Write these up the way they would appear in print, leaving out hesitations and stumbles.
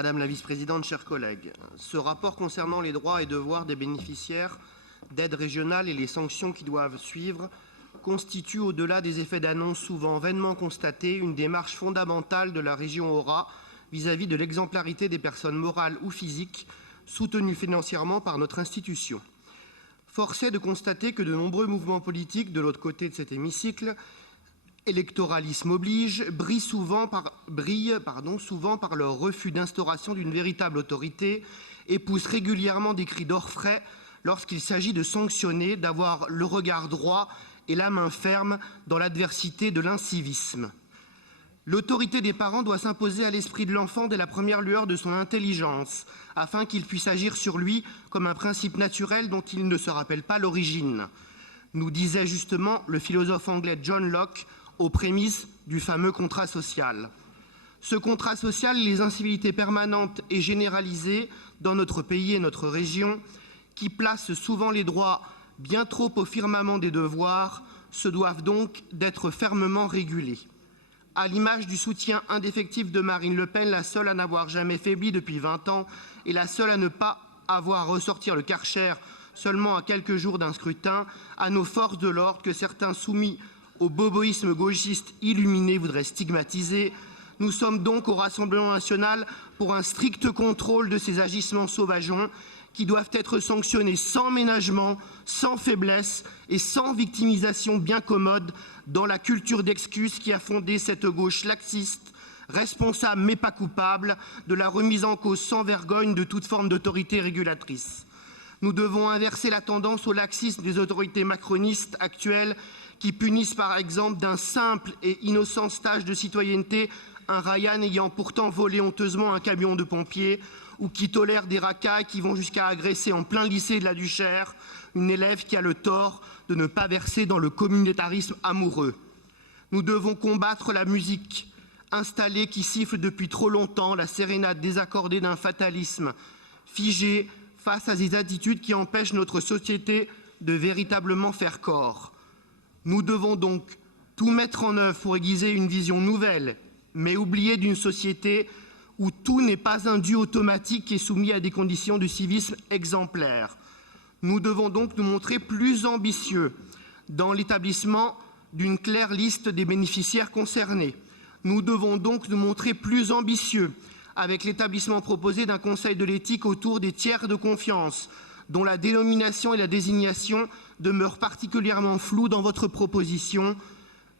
Madame la vice-présidente, chers collègues, ce rapport concernant les droits et devoirs des bénéficiaires d'aides régionales et les sanctions qui doivent suivre constitue, au-delà des effets d'annonce souvent vainement constatés, une démarche fondamentale de la région Aura vis-à-vis de l'exemplarité des personnes morales ou physiques soutenues financièrement par notre institution. Force est de constater que de nombreux mouvements politiques de l'autre côté de cet hémicycle, électoralisme oblige, brillent souvent par leur refus d'instauration d'une véritable autorité et poussent régulièrement des cris d'orfraie lorsqu'il s'agit de sanctionner, d'avoir le regard droit et la main ferme dans l'adversité de l'incivisme. L'autorité des parents doit s'imposer à l'esprit de l'enfant dès la première lueur de son intelligence, afin qu'il puisse agir sur lui comme un principe naturel dont il ne se rappelle pas l'origine, nous disait justement le philosophe anglais John Locke aux prémices du fameux contrat social. Ce contrat social, les incivilités permanentes et généralisées dans notre pays et notre région, qui placent souvent les droits bien trop au firmament des devoirs, se doivent donc d'être fermement régulés. À l'image du soutien indéfectible de Marine Le Pen, la seule à n'avoir jamais faibli depuis 20 ans et la seule à ne pas avoir à ressortir le Karcher seulement à quelques jours d'un scrutin, à nos forces de l'ordre que certains soumis au boboïsme gauchiste illuminé voudraient stigmatiser, nous sommes donc au Rassemblement national pour un strict contrôle de ces agissements sauvageons qui doivent être sanctionnés sans ménagement, sans faiblesse et sans victimisation bien commode dans la culture d'excuses qui a fondé cette gauche laxiste, responsable mais pas coupable de la remise en cause sans vergogne de toute forme d'autorité régulatrice. Nous devons inverser la tendance au laxisme des autorités macronistes actuelles qui punissent par exemple d'un simple et innocent stage de citoyenneté un Ryan ayant pourtant volé honteusement un camion de pompiers ou qui tolèrent des racailles qui vont jusqu'à agresser en plein lycée de la Duchère une élève qui a le tort de ne pas verser dans le communautarisme amoureux. Nous devons combattre la musique installée qui siffle depuis trop longtemps la sérénade désaccordée d'un fatalisme figé face à ces attitudes qui empêchent notre société de véritablement faire corps. Nous devons donc tout mettre en œuvre pour aiguiser une vision nouvelle, mais oubliée d'une société où tout n'est pas un dû automatique et soumis à des conditions de civisme exemplaires. Nous devons donc nous montrer plus ambitieux dans l'établissement d'une claire liste des bénéficiaires concernés. Nous devons donc nous montrer plus ambitieux avec l'établissement proposé d'un conseil de l'éthique autour des tiers de confiance, dont la dénomination et la désignation demeurent particulièrement floues dans votre proposition,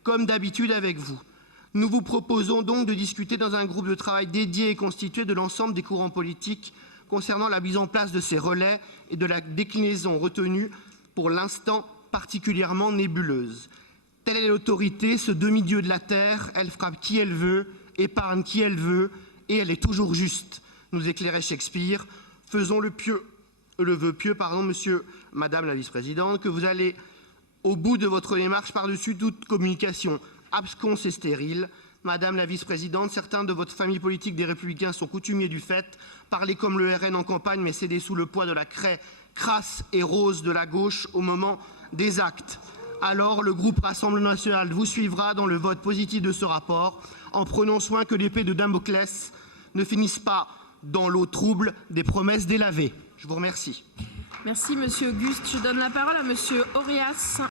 comme d'habitude avec vous. Nous vous proposons donc de discuter dans un groupe de travail dédié et constitué de l'ensemble des courants politiques concernant la mise en place de ces relais et de la déclinaison retenue, pour l'instant particulièrement nébuleuse. Telle est l'autorité, ce demi-dieu de la terre, elle frappe qui elle veut, épargne qui elle veut, et elle est toujours juste, nous éclairait Shakespeare. Faisons le vœu pieux, monsieur, madame la vice-présidente, que vous allez au bout de votre démarche par-dessus toute communication absconse et stérile. Madame la vice-présidente, certains de votre famille politique des Républicains sont coutumiers du fait, parler comme le RN en campagne, mais céder sous le poids de la craie crasse et rose de la gauche au moment des actes. Alors, le groupe Rassemblement national vous suivra dans le vote positif de ce rapport, en prenant soin que l'épée de Damoclès ne finisse pas dans l'eau trouble des promesses délavées. Je vous remercie. Merci, monsieur Auguste. Je donne la parole à monsieur Orias.